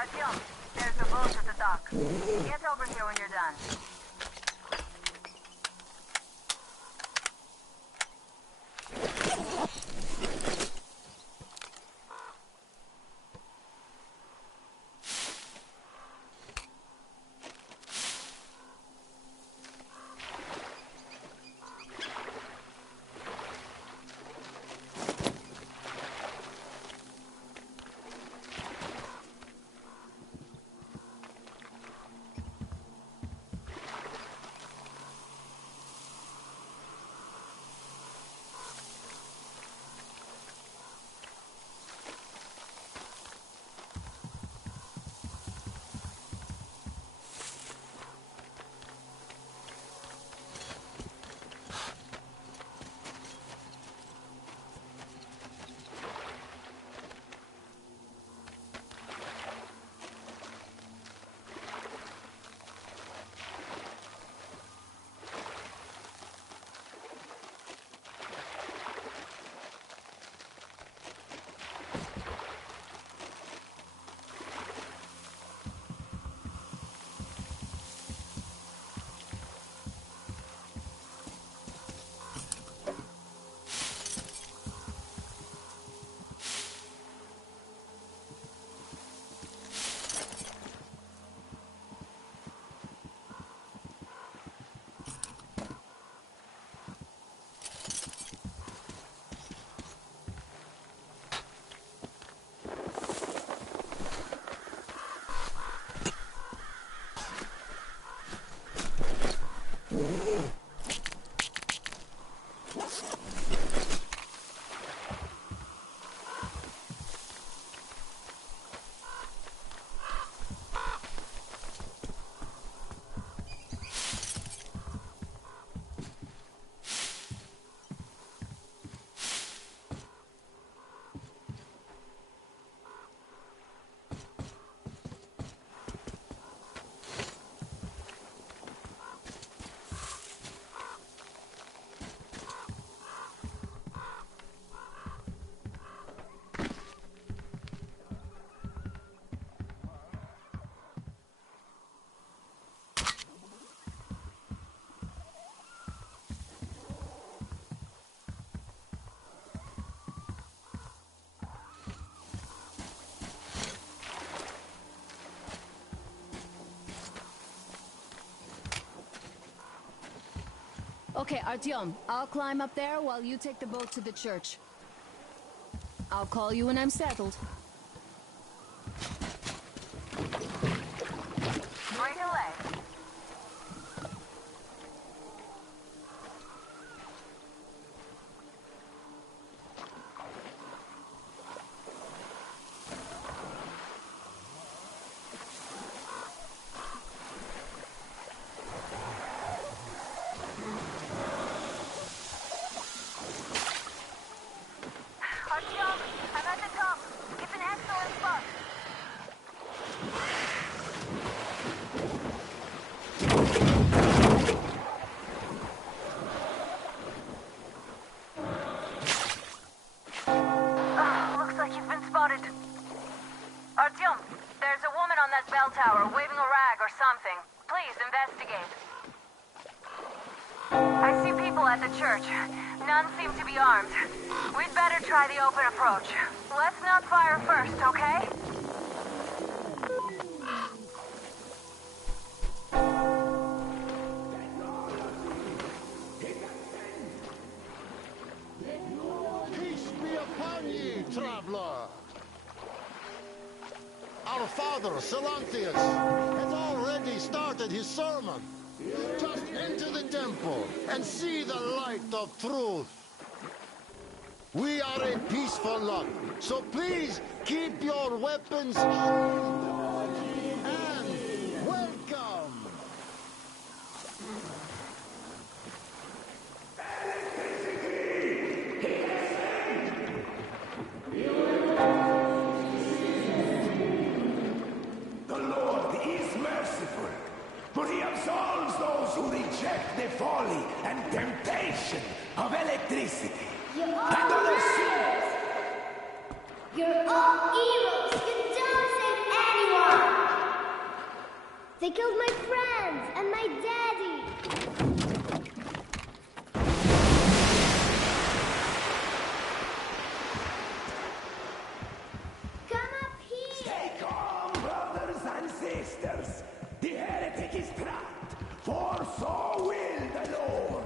Artyom, there's a boat at the dock. Get over here when you're done. Okay, Artyom, I'll climb up there while you take the boat to the church. I'll call you when I'm settled. Right away. something. Please investigate. I see people at the church. None seem to be armed. We'd better try the open approach. Let's not fire first, okay? Peace be upon ye, traveler! Our father, Silantius, has already started his sermon. Just enter the temple and see the light of truth. We are a peaceful lot, so please keep your weapons and welcome. The Lord is merciful, for he absolves those who reject the folly and temptation of electricity. You're all And other murderers! You're all evils! You don't save anyone! They killed my friends and my daddy! Come up here! Stay calm, brothers and sisters. The heretic is trapped, for so will the Lord.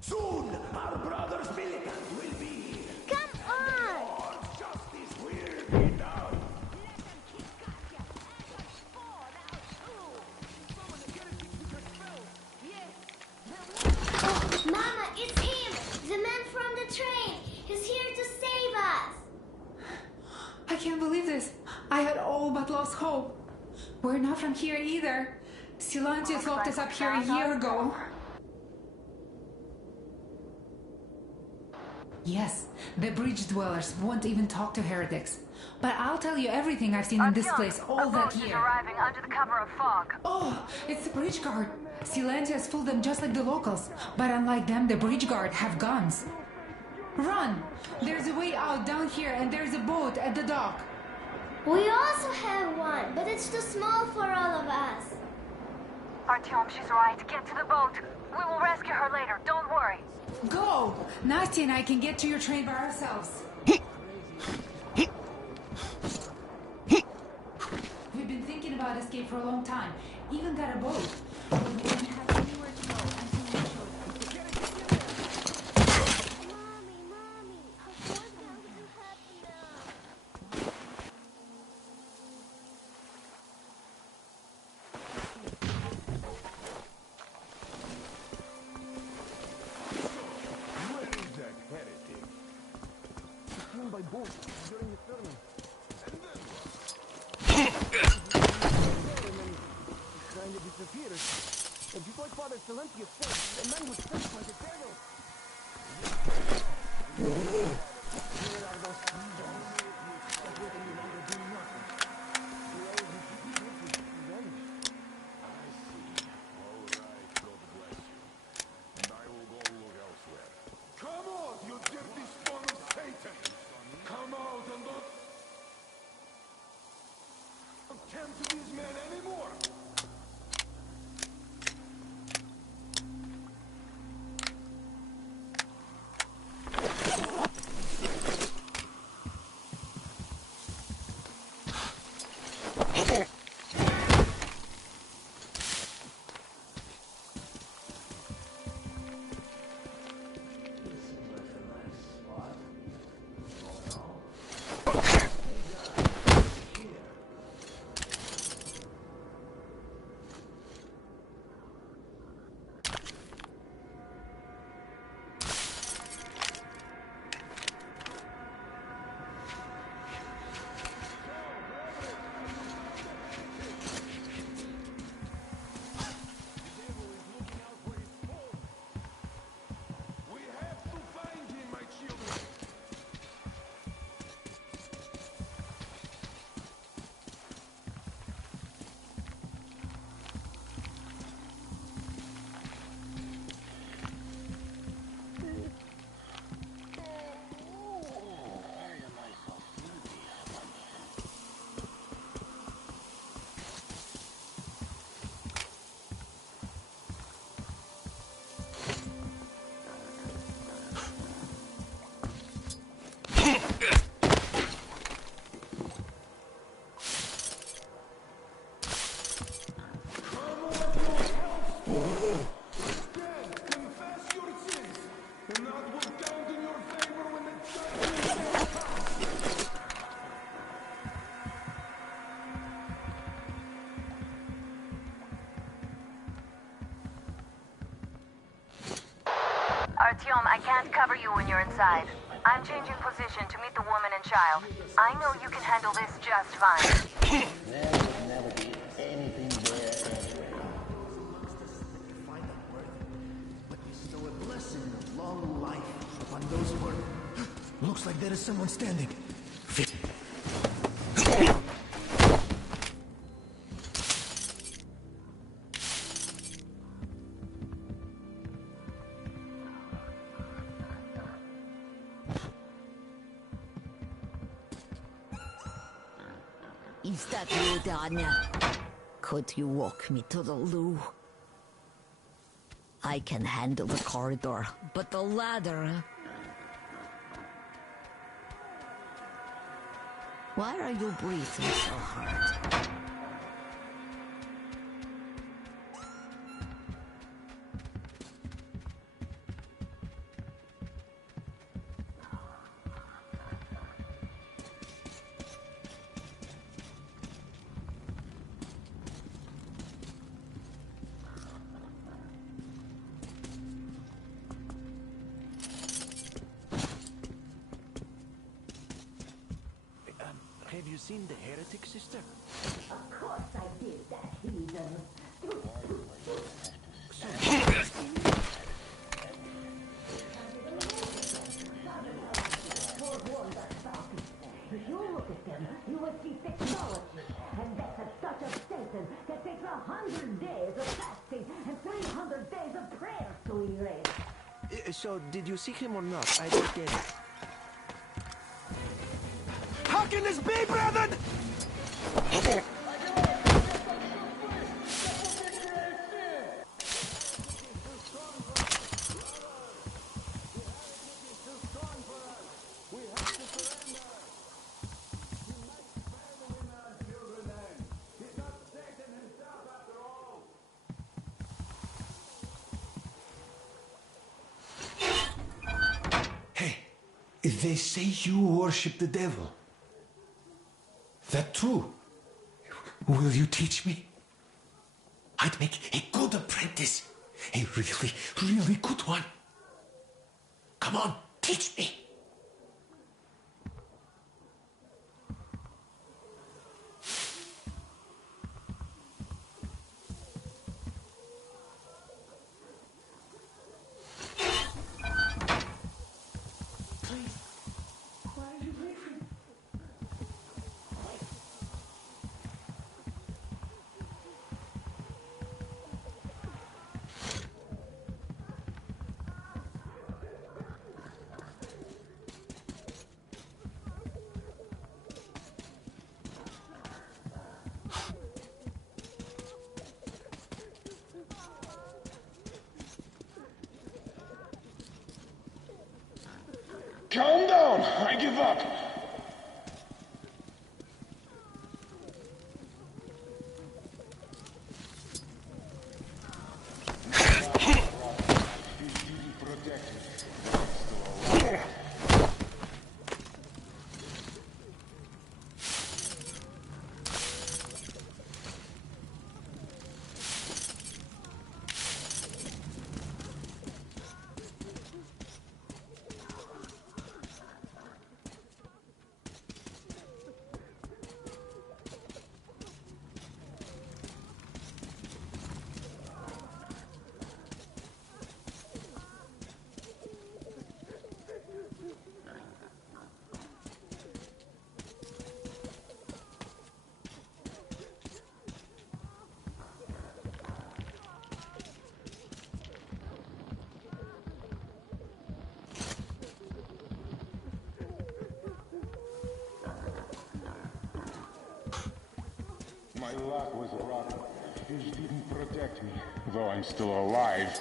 Soon, our brothers militant will be here. Come on! Lord's justice will be done. Oh, Mama, it's him! The man from the train! He's here to save us! I can't believe this. I had all but lost hope. We're not from here either. Silantius locked us up here a year ago. Yes, the bridge dwellers won't even talk to heretics. But I'll tell you everything I've seen in this place all that Is year. arriving under the cover of fog. Oh, it's the bridge guard. Silantius fooled them just like the locals. But unlike them, the bridge guard have guns. Run! There's a way out down here and there's a boat at the dock. We also have one, but it's too small for all of us. Artyom, she's right. Get to the boat. We will rescue her later. Don't worry. Go! Nasty and I can get to your train by ourselves. We've been thinking about escape for a long time. Even got a boat. But we didn't have anywhere to go until we showed up. Mommy, what's going to happen now? Where is that heretic? He came by boat during the sermon. And then he kind of disappeared. And just like Father Silantius said, the man was sent by the devil. Here are those heathens that will no longer do nothing. The old vanished. I see. All right, God bless you. And I will go look elsewhere. Come out, you dirty spawn of Satan! Come out and don't tempt these men anymore! cover you when you're inside. I'm changing position to meet the woman and child. I know you can handle this just fine. There will never be anything there anyway. Find that word, but bestow a blessing of long life upon those who are... Looks like there is someone standing. Is that you, Danya? Could you walk me to the loo? I can handle the corridor, but the ladder... Why are you breathing so hard? Have you seen the heretic, sister? Of course I did, that heathen. If you look at them, you will see technology. And that's a touch of Satan that takes 100 days of fasting and 300 days of prayer to erase. So, did you seek him or not? I don't get it. How can this be, brethren? Hey, they say you worship the devil. That true? Will you teach me? I'd make a good apprentice. A really, really good one. Come on, teach me. Calm down. I give up. My luck was rotten. Fish didn't protect me, though I'm still alive.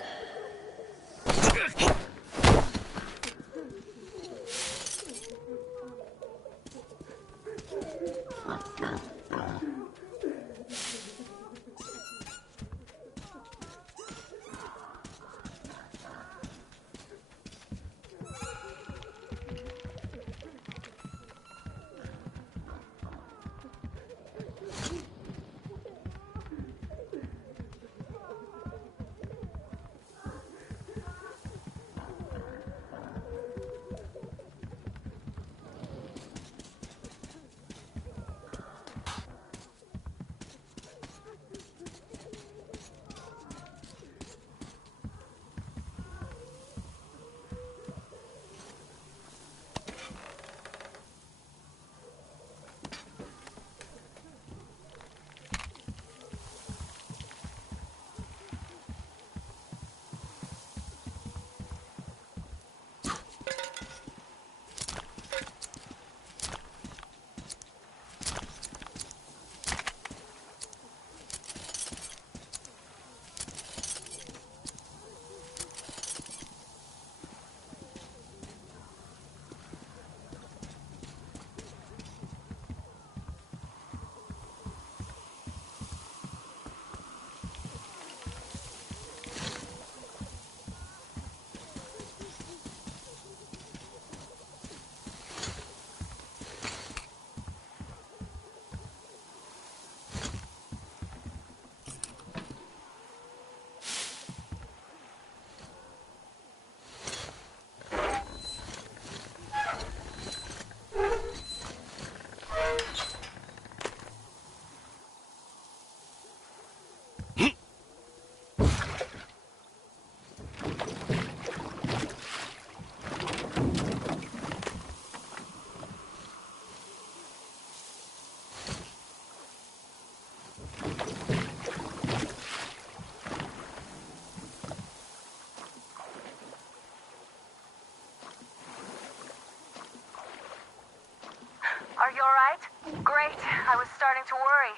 Great. I was starting to worry.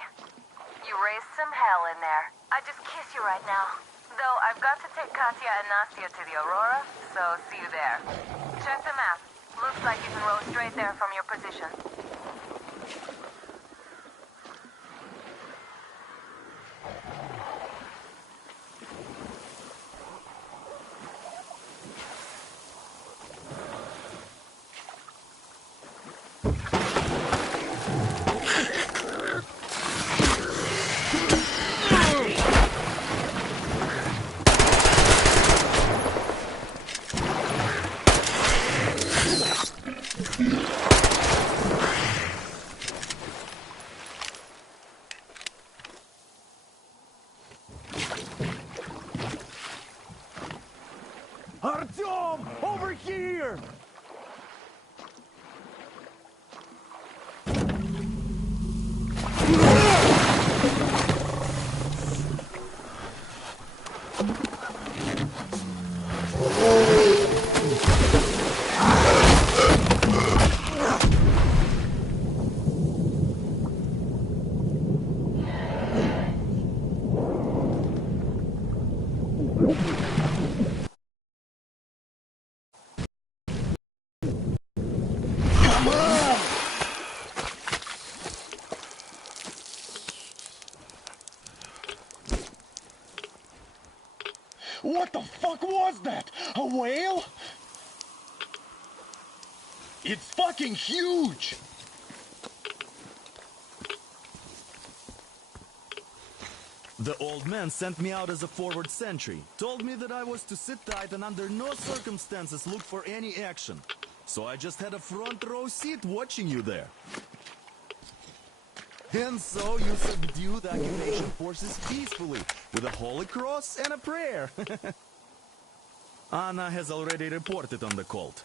You raised some hell in there. I'd just kiss you right now. Though I've got to take Katya and Nastya to the Aurora, so see you there. Check the map. Looks like you can row straight there from your position. Artyom! Over here! What the fuck was that? A whale? It's fucking huge! The old man sent me out as a forward sentry. Told me that I was to sit tight and under no circumstances look for any action. So I just had a front row seat watching you there. And so you subdued the occupation forces peacefully, with a holy cross and a prayer. Anna has already reported on the cult.